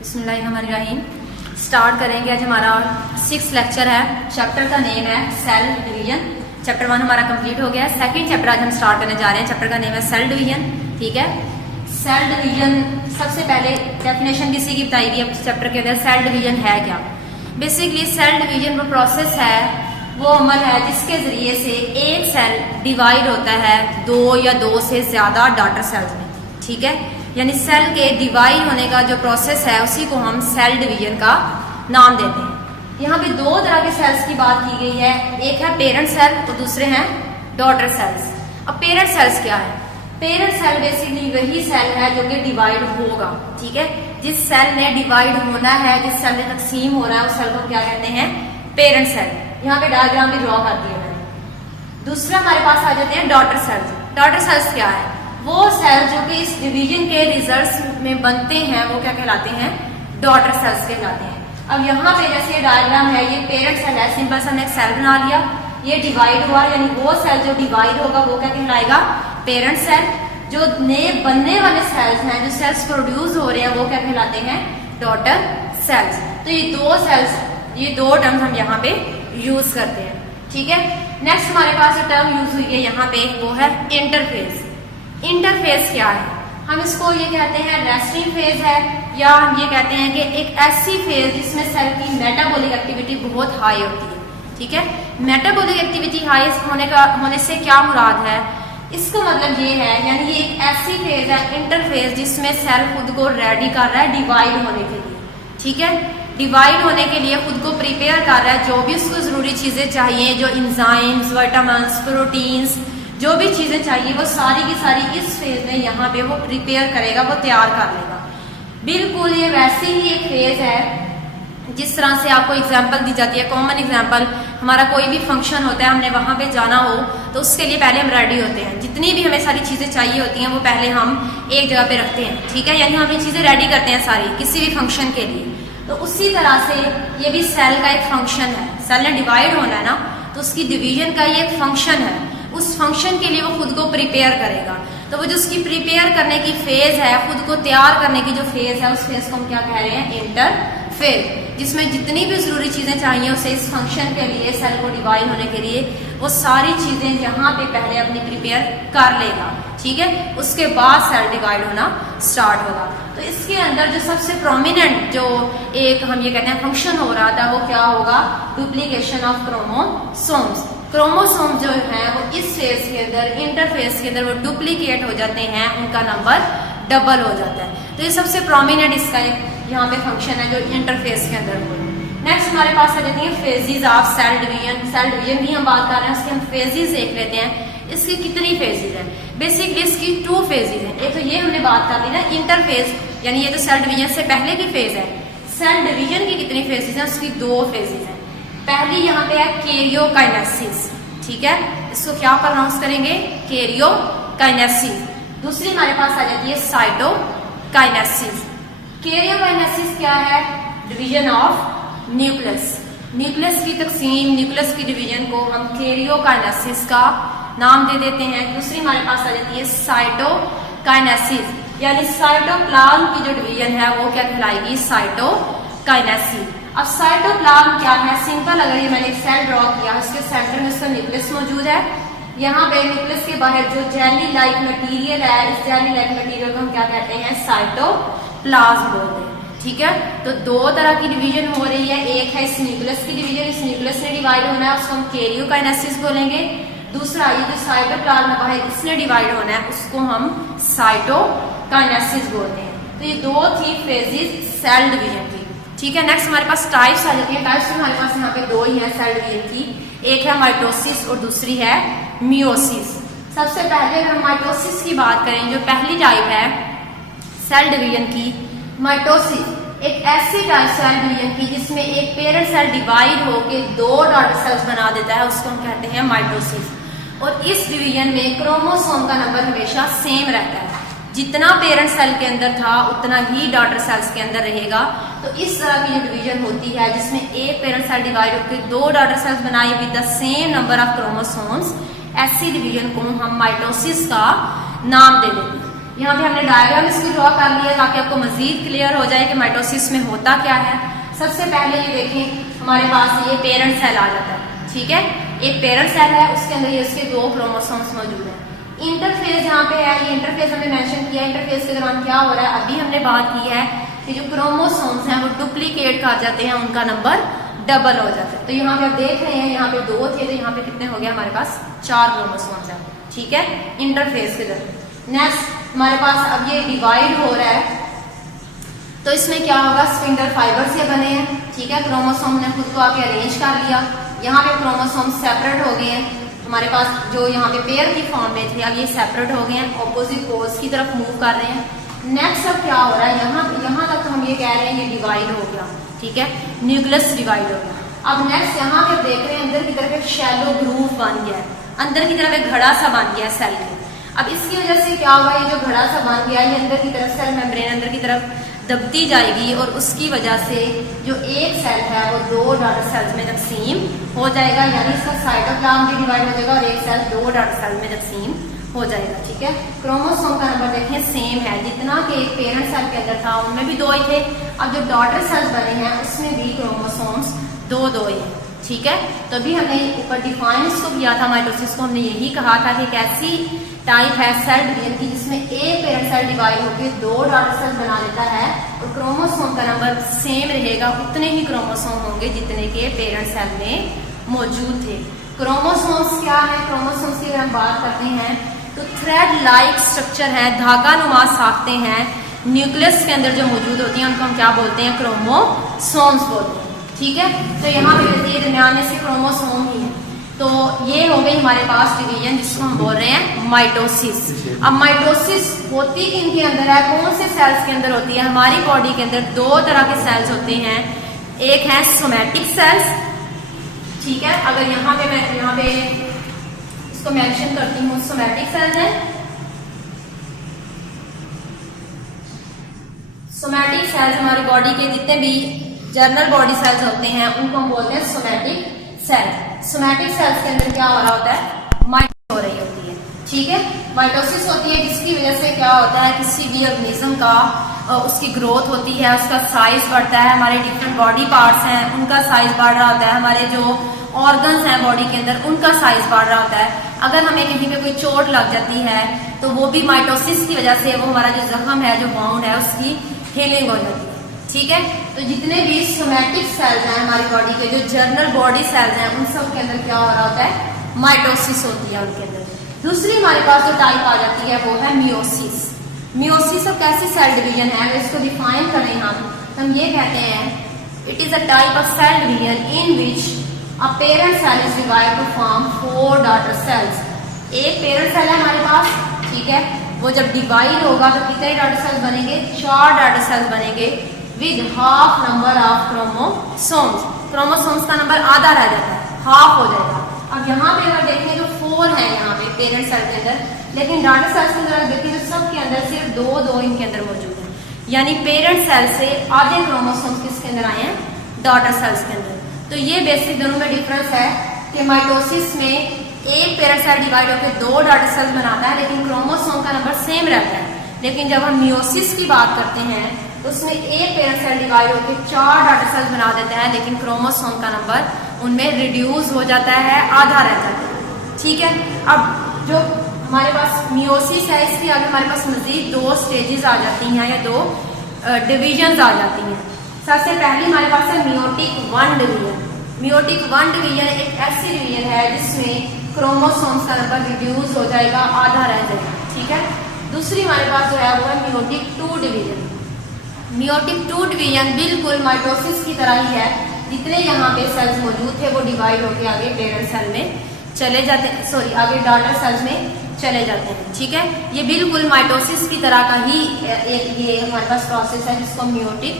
बिस्मिल्लाहिर्रहमानिर्रहीम। स्टार्ट करेंगे। आज हमारा 6th लेक्चर है। चैप्टर का नेम है सेल डिवीजन। चैप्टर 1 हमारा कंप्लीट हो गया है। सेकंड चैप्टर आज हम स्टार्ट करने जा रहे हैं। चैप्टर का नेम है सेल डिवीजन। ठीक है, सेल डिवीजन सबसे पहले डेफिनेशन किसी की बताई गई है चैप्टर के अंदर। सेल डिवीजन है क्या? बेसिकली सेल डिवीजन वो प्रोसेस है, वो अमल है जिसके जरिए से एक सेल डिवाइड होता है 2 या 2 से ज्यादा डॉटर सेल्स में। ठीक है, यानी सेल के डिवाइड होने का जो प्रोसेस है उसी को हम सेल डिवीजन का नाम देते हैं। यहाँ पे 2 तरह के सेल्स की बात की गई है, एक है पेरेंट सेल तो दूसरे हैं डॉटर सेल्स। अब पेरेंट सेल्स क्या है? पेरेंट सेल बेसिकली वही सेल है जो कि डिवाइड होगा। ठीक है, जिस सेल ने डिवाइड होना है, जिस सेल ने तकसीम होना है, उस सेल को क्या कहते हैं? Parent cell. यहाँ पे डायग्राम भी ड्रॉ कर दिया मैंने। दूसरा हमारे पास आ जाते हैं डॉटर सेल्स। डॉटर सेल्स क्या है? वो सेल जो कि इस डिवीजन के रिजल्ट्स में बनते हैं वो क्या कहलाते हैं? डॉटर सेल्स कहलाते हैं। अब यहाँ पे जैसे डायग्राम है, ये पेरेंट सेल है, सिंपल सा हमने एक सेल बना लिया, ये डिवाइड हुआ, यानी वो सेल जो डिवाइड होगा वो क्या कहलाएगा? Parent cell. जो नए बनने वाले सेल्स हैं, जो सेल्स प्रोड्यूस हो रहे हैं, वो क्या कहलाते हैं? Daughter cells. तो ये 2 सेल्स, ये 2 टर्म्स हम यहाँ पे यूज करते हैं। ठीक है, नेक्स्ट हमारे पास जो टर्म यूज हुई है यहाँ पे वो है इंटरफेज। इंटरफेज क्या है? हम इसको ये कहते हैं रेस्टिंग फेज है, या हम ये कहते हैं कि एक ऐसी फेज जिसमें सेल की मेटाबॉलिक एक्टिविटी बहुत हाई होती है। ठीक है, मेटाबॉलिक एक्टिविटी हाई होने से क्या मुराद है? इसका मतलब ये है, यानी ये एक ऐसी फेज है इंटरफेज जिसमें सेल खुद को रेडी कर रहा है डिवाइड होने के लिए। ठीक है, डिवाइड होने के लिए खुद को प्रिपेयर कर रहा है, जो भी उसको जरूरी चीजें चाहिए, जो इंजाइम्स, विटामिन्स, प्रोटीन्स, जो भी चीजें चाहिए वो सारी की सारी इस फेज में यहाँ पे वो प्रिपेयर करेगा, वो तैयार कर लेगा। बिल्कुल ये वैसे ही एक फेज है जिस तरह से आपको एग्जांपल दी जाती है। कॉमन एग्जांपल, हमारा कोई भी फंक्शन होता है, हमने वहां पे जाना हो तो उसके लिए पहले हम रेडी होते हैं। जितनी भी हमें सारी चीजें चाहिए होती हैं वो पहले हम एक जगह पे रखते हैं। ठीक है, यानी हम ये चीजें रेडी करते हैं सारी किसी भी फंक्शन के लिए। तो उसी तरह से ये भी सेल का एक फंक्शन है। सेल ने डिवाइड होना है ना, तो उसकी डिवीजन का ये एक फंक्शन है। उस फंक्शन के लिए वो खुद को प्रिपेयर करेगा। तो वो जो उसकी प्रिपेयर करने की फेज है, खुद को तैयार करने की जो फेज है, उस फेज को हम क्या कह रहे हैं? इंटरफेज। जिसमें जितनी भी जरूरी चीजें चाहिए उसे इस फंक्शन के लिए, सेल को डिवाइड होने के लिए, वो सारी चीजें यहाँ पे पहले अपनी प्रिपेयर कर लेगा। ठीक है, उसके बाद सेल डिवाइड होना स्टार्ट होगा। तो इसके अंदर जो सबसे प्रोमिनेंट जो एक हम ये कहते हैं फंक्शन हो रहा था, वो क्या होगा? Duplication of chromosomes. क्रोमोसोम जो है वो इस फेज के अंदर, इंटरफेज के अंदर वो डुप्लीकेट हो जाते हैं, उनका नंबर डबल हो जाता है। तो ये सबसे प्रोमिनेंट इसका एक यहाँ पे फंक्शन है जो इंटरफेस के अंदर हो। नेक्स्ट हमारे पास आ जाती है phases of cell division. Cell division की हम बात कर रहे हैं, उसके हम फेजेस देख लेते हैं। इसकी कितनी फेजेस हैं? बेसिकली इसकी 2 फेजेस हैं। एक तो ये हमने बात कर ली ना इंटरफेज, यानी ये तो सेल डिवीजन से पहले की फेज है। सेल डिवीजन की कितनी फेजेस हैं? उसकी 2 फेजेस हैं। पहली यहाँ पे है कैरियोकाइनेसिस। ठीक है, इसको क्या प्रोनाउंस करेंगे? कैरियोकाइनेसिस। दूसरी हमारे पास आ जाती है साइटोकाइनेसिस। कैरियोकाइनेसिस क्या है? Division of nucleus. न्यूक्लियस की तकसीम, न्यूक्लियस की डिवीजन को हम कैरियोकाइनेसिस का नाम दे देते हैं। दूसरी हमारे पास आ जाती है साइटोकाइनेसिस, यानी साइटोप्लाज्म की जो डिवीजन है वो क्या कहलाएगी? साइटोकाइनेसिस। अब साइटोप्लाज्म क्या है? सिंपल, अगर ये मैंने एक सेल ड्रॉ किया, इसके सेंटर में इसका न्यूक्लियस मौजूद है। यहाँ पे न्यूक्लियस के बाहर जो जेली लाइक मटेरियल है, इस जेली लाइक मटेरियल को हम क्या कहते हैं? साइटोप्लाज्म बोलते हैं। ठीक है, तो 2 तरह की डिवीजन हो रही है। एक है इस न्यूक्लियस की डिवीजन, इस न्यूक्लियस ने डिवाइड होना है, उसको हम कैरियोकाइनेसिस बोलेंगे। दूसरा ये जो साइटोप्लाज्म बाहर इसने डिवाइड होना है, उसको हम साइटोकाइनेसिस बोलते हैं। तो ये 2 थी फेजेस सेल डिवीजन की। ठीक है, नेक्स्ट हमारे पास टाइप्स आ जाती है। टाइप्स हमारे पास यहाँ पे 2 ही है सेल डिवीजन की, एक है माइटोसिस और दूसरी है मियोसिस। सबसे पहले अगर माइटोसिस की बात करें, जो पहली टाइप है सेल डिवीजन की, माइटोसिस, एक ऐसी टाइप सेल डिवीजन की जिसमें एक पेरेंट सेल डिवाइड होकर 2 डॉटर सेल्स बना देता है, उसको हम कहते हैं माइटोसिस। और इस डिवीजन में क्रोमोसोम का नंबर हमेशा सेम रहता है। जितना पेरेंट सेल के अंदर था उतना ही डॉटर सेल्स के अंदर रहेगा। तो इस तरह की जो डिवीजन होती है जिसमें एक पेरेंट सेल डिवाइड होकर 2 डॉटर सेल्स बनाई with the same number of chromosomes, ऐसी डिवीजन को हम माइटोसिस का नाम दे देंगे। यहाँ पे हमने डायग्राम इसको ड्रॉ कर लिया ताकि आपको मजीद क्लियर हो जाए कि माइटोसिस में होता क्या है। सबसे पहले ये देखें हमारे पास ये पेरेंट सेल आ जाता है, ठीक है। एक पेरेंट सेल है, उसके अंदर ये उसके 2 क्रोमोसोम्स मौजूद है। इंटरफेज यहाँ पे है, ये इंटरफेज हमने मेंशन किया। इंटरफेज के दौरान क्या हो रहा है, अभी हमने बात की है कि जो क्रोमोसोम्स हैं वो डुप्लीकेट कर जाते हैं, उनका नंबर डबल हो जाता है। तो यहाँ पे आप देख रहे हैं यहाँ पे 2 थे तो यहाँ पे कितने हो गए हमारे पास 4 क्रोमोसोम्स हैं, ठीक है, इंटरफेज के दौरान। नेक्स्ट हमारे पास अब ये डिवाइड हो रहा है तो इसमें क्या होगा, स्पिंडल फाइबर से बने हैं, ठीक है। क्रोमोसोम ने खुद को आके अरेंज कर लिया, यहाँ पे क्रोमोसोम सेपरेट हो गए हैं। हमारे पास जो यहाँ पे पेयर की फॉर्म में थे अब ये सेपरेट हो गए हैं, ऑपोजिट पोल्स की तरफ मूव कर रहे हैं। नेक्स्ट अब क्या हो रहा है, यहाँ तक तो हम ये कह रहे हैं ये डिवाइड हो गया, ठीक है, न्यूक्लियस डिवाइड हो गया। अब नेक्स्ट यहाँ पे देख रहे हैं अंदर की तरफ एक शैलो ग्रूव बन गया है, अंदर की तरफ एक घड़ा सा बन गया सेल के। अब इसकी वजह से क्या होगा, ये जो घड़ा सा बन गया है अंदर की तरफ सेल मेम्ब्रेन अंदर की तरफ दबती जाएगी और उसकी वजह से जो एक सेल है वो 2 डॉटर सेल्स में तकसीम हो जाएगा, यानी इसका साइटोप्लाज्म भी डिवाइड हो जाएगा और एक सेल 2 डॉटर सेल में तकसीम हो जाएगा, ठीक है। क्रोमोसोम का नंबर देखें सेम है, जितना कि एक पेरेंट सेल के अंदर था उनमें भी 2 ही थे। अब जो डॉटर सेल्स बने हैं उसमें भी क्रोमोसोम्स 2 ही हैं, ठीक है। तो अभी हमने ऊपर डिफाइन इसको किया था माइटोसिस को, हमने यही कहा था कि एक ऐसी टाइप है सेल डिवीजन की जिसमें एक पेरेंट सेल डिवाइड होकर 2 डॉटर सेल बना लेता है और क्रोमोसोम का नंबर सेम रहेगा, उतने ही क्रोमोसोम होंगे जितने के पेरेंट सेल में मौजूद थे। क्रोमोसोम्स क्या है, क्रोमोसोम्स की अगर हम बात करते हैं तो थ्रेड लाइक स्ट्रक्चर है, धागा नुमा साख्ते हैं न्यूक्लियस के अंदर जो मौजूद होती हैं उनको हम क्या बोलते हैं, क्रोमोसोम्स बोलते हैं, ठीक है। तो यहाँ पे 99 से क्रोमोसोम ही है। तो ये हो गई हमारे पास डिवीजन जिसको हम बोल रहे हैं माइटोसिस। अब माइटोसिस होती किनके अंदर है, कौन से सेल्स के अंदर होती है, हमारी बॉडी के अंदर 2 तरह के सेल्स होते हैं, एक है सोमैटिक सेल्स, ठीक है। अगर यहाँ पे मैं यहाँ पे इसको मेंशन करती हूँ, सोमैटिक सेल्स है। सोमैटिक सेल्स हमारी बॉडी के जितने भी जर्नल बॉडी सेल्स होते हैं उनको हम बोलते हैं सोमैटिक सेल। सोमैटिक सेल्स के अंदर क्या हो रहा होता है, माइटोसिस हो रही होती है, ठीक है। माइटोसिस होती है जिसकी वजह से क्या होता है, किसी भी ऑर्गेनिज्म का उसकी ग्रोथ होती है, उसका साइज बढ़ता है, हमारे डिफरेंट बॉडी पार्ट्स हैं उनका साइज बढ़ रहा होता है, हमारे जो ऑर्गन्स हैं बॉडी के अंदर उनका साइज बढ़ रहा होता है। अगर हमें कहीं पे कोई चोट लग जाती है तो वो भी माइटोसिस की वजह से वो हमारा जो जख्म है, जो बाउंड है, उसकी हीलिंग हो जाती है, ठीक है। तो जितने भी सोमैटिक सेल्स हैं हमारी बॉडी के, जो जर्नल बॉडी सेल्स हैं, उन सब के अंदर क्या हो रहा होता है, माइटोसिस होती है उनके अंदर। दूसरी हमारे पास जो टाइप आ जाती है वो है मियोसिस। मियोसिस और कैसी सेल डिवीजन है, इसको डिफाइन करें हम ये कहते हैं it is a type of cell division in which a parent cell is divide to form 4 daughter cells. एक पेरेंट सेल है हमारे पास, ठीक है, वो जब डिवाइड होगा तो कितने डॉटर सेल्स बनेंगे, 4 डॉटर सेल्स बनेंगे with half number of chromosomes. Chromosomes का नंबर आधा रह जाता है, हाफ हो जाएगा। अब यहाँ पे अगर देखें तो 4 है यहाँ पे पेरेंट सेल के अंदर, लेकिन डॉटर सेल्स के अंदर देखें तो सब के अंदर सिर्फ 2 इनके अंदर मौजूद है, यानी पेरेंट सेल से आधे क्रोमोसोम्स किसके अंदर आए हैं, डॉटर सेल्स के अंदर। तो ये बेसिक दोनों में डिफरेंस है कि माइटोसिस में एक पेरेंट सेल डिवाइड होकर 2 डॉटर सेल्स बनाता है लेकिन क्रोमोसोम का नंबर सेम रहता है। लेकिन जब हम मियोसिस की बात करते हैं तो उसमें एक पेरेंट सेल डिवाइड होकर 4 डॉटर सेल्स बना देता है लेकिन क्रोमोसोम का नंबर उनमें रिड्यूस हो जाता है, आधा रह जाता है, ठीक है। अब जो हमारे पास मियोसिस है इसके आगे हमारे पास मजीद 2 स्टेजेस आ जाती हैं या 2 डिविजन्स आ जाती हैं। सबसे पहली हमारे पास है मियोटिक 1 डिवीजन। मियोटिक 1 डिवीजन एक ऐसी डिवीजन है जिसमें क्रोमोसोम्स का नंबर रिड्यूस हो जाएगा, आधा रह जाएगा, ठीक है। दूसरी हमारे पास जो है वो है मियोटिक 2 डिवीजन। मियोटिक 2 डिवीजन बिल्कुल माइटोसिस की तरह ही है, जितने यहाँ पे सेल्स मौजूद थे वो डिवाइड होकर आगे पेरेंट सेल में चले जाते हैं, सॉरी आगे डॉटर सेल्स में चले जाते हैं, ठीक है। ये बिल्कुल माइटोसिस की तरह का ही एक ये हमारे पास प्रोसेस है जिसको मियोटिक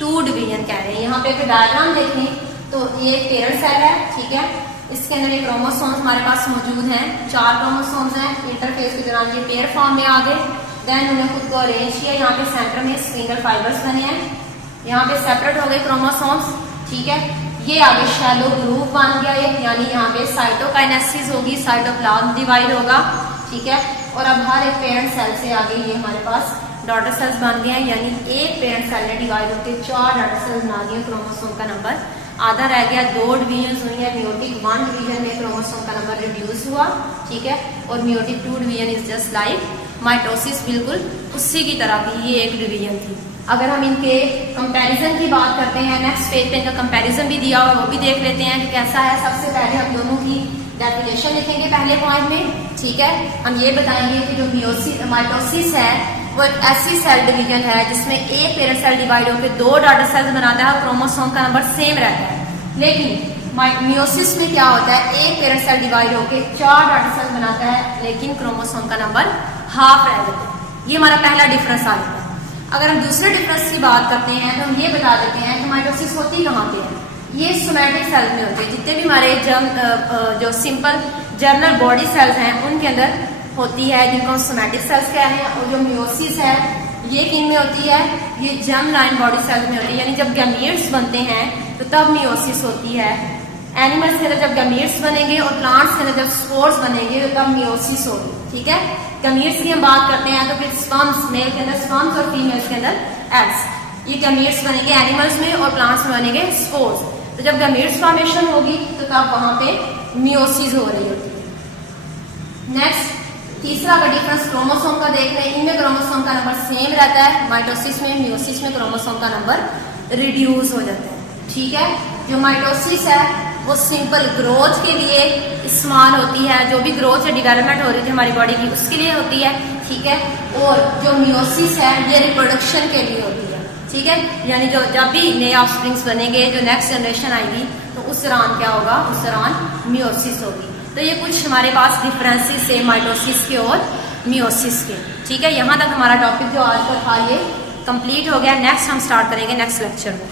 2 डिवीजन कह रहे हैं। यहाँ पे अगर डायग्राम देखें तो ये पेरेंट सेल है, ठीक है, इसके अंदर ये क्रोमोसोम्स हमारे पास मौजूद हैं, 4 क्रोमोसोम्स हैं। इंटरफेस के दौरान ये पेयर फॉर्म में आ गए, देन उन्होंने खुद को अरेंज किया, यहाँ पे सेंटर में स्पिंडल फाइबर्स बने हैं, यहाँ पे सेपरेट हो गए क्रोमोसोम्स, ठीक है। ये आगे शैलो ग्रूव बन गया ये, यानी यहाँ पे साइटोकाइनेसिस होगी, साइटोप्लाज्म डिवाइड होगा, ठीक है। और अब हर एक पेरेंट सेल से आगे ये हमारे पास डॉटर सेल्स बन गए हैं, यानी एक पेरेंट सेल ने डिवाइड होकर 4 डॉटर सेल्स बना दिए। क्रोमोसोम का नंबर आधा रह गया, 2 डिवीजन हुई है। मियोटिक 1 डिवीजन में क्रोमोसोम का नंबर रिड्यूस हुआ, ठीक है। और meiotic 2 division is just like mitosis, बिल्कुल उसी की तरह की ये एक डिवीजन थी। अगर हम इनके कंपैरिजन की बात करते हैं, नेक्स्ट पेज पे इनका कंपैरिजन भी दिया हुआ, वो भी देख लेते हैं कि कैसा है। सबसे पहले हम दोनों की डेफिनेशन लिखेंगे पहले पॉइंट में, ठीक है। हम ये बताएंगे कि जो माइटोसिस है वो एक ऐसी सेल डिवीजन है जिसमें एक पेरेंट सेल डिवाइड होकर 2 डॉटर सेल्स बनाता है, क्रोमोसोम का नंबर सेम रहता है। लेकिन मियोसिस में क्या होता है, एक पेरेंट सेल डिवाइड होकर 4 डॉटर सेल्स बनाता है, लेकिन क्रोमोसोम का नंबर हाफ रह जाता है। ये हमारा पहला डिफरेंस आ जाता है। अगर हम दूसरे डिफरेंस की बात करते हैं तो हम ये बता देते हैं कि माइटोसिस होती कहाँ पे है। ये सोमैटिक सेल्स में होती है। जितने भी हमारे जो सिंपल जर्नल बॉडी सेल्स हैं उनके अंदर होती है, जिनको सोमैटिक सेल्स कहते हैं। और जो मियोसिस है ये किन में होती है, ये जर्म लाइन बॉडी सेल्स में होती है, यानी जब गैमीट्स बनते हैं तो तब मियोसिस होती है। एनिमल्स के अंदर जब गैमीट्स बनेंगे और प्लांट्स के अंदर जब स्पोर्स बनेंगे तो तब मियोसिस होगी, ठीक है। गैमीट्स की हम बात करते हैं तो फिर स्पर्म्स, मेल के अंदर स्पर्म्स और फीमेल्स के अंदर एग्स, ये गैमीट्स बनेंगे एनिमल्स में और प्लांट्स में बनेंगे स्पोर्स। तो जब गैमीट्स फॉर्मेशन होगी तो तब वहां पे मियोसिस हो रही होती है। नेक्स्ट तीसरा का डिफरेंस क्रोमोसोम का देख रहे हैं। इनमें क्रोमोसोम का नंबर सेम रहता है, माइटोसिस में मियोसिस में क्रोमोसोम का नंबर रिड्यूस हो जाता है, ठीक है। जो माइटोसिस है वो सिंपल ग्रोथ के लिए इस्तेमाल होती है, जो भी ग्रोथ या डेवलपमेंट हो रही है हमारी बॉडी की उसके लिए होती है, ठीक है। और जो मियोसिस है ये रिप्रोडक्शन के लिए होती है, ठीक है। यानी जो जब भी नए ऑफस्प्रिंग्स बनेंगे, जो नेक्स्ट जनरेशन आएगी तो उस दौरान क्या होगा, उस दौरान मियोसिस होगी। तो ये कुछ हमारे पास डिफरेंसेस है माइटोसिस के और मियोसिस के, ठीक है। यहाँ तक हमारा टॉपिक जो आज का था ये कंप्लीट हो गया। नेक्स्ट हम स्टार्ट करेंगे नेक्स्ट लेक्चर में।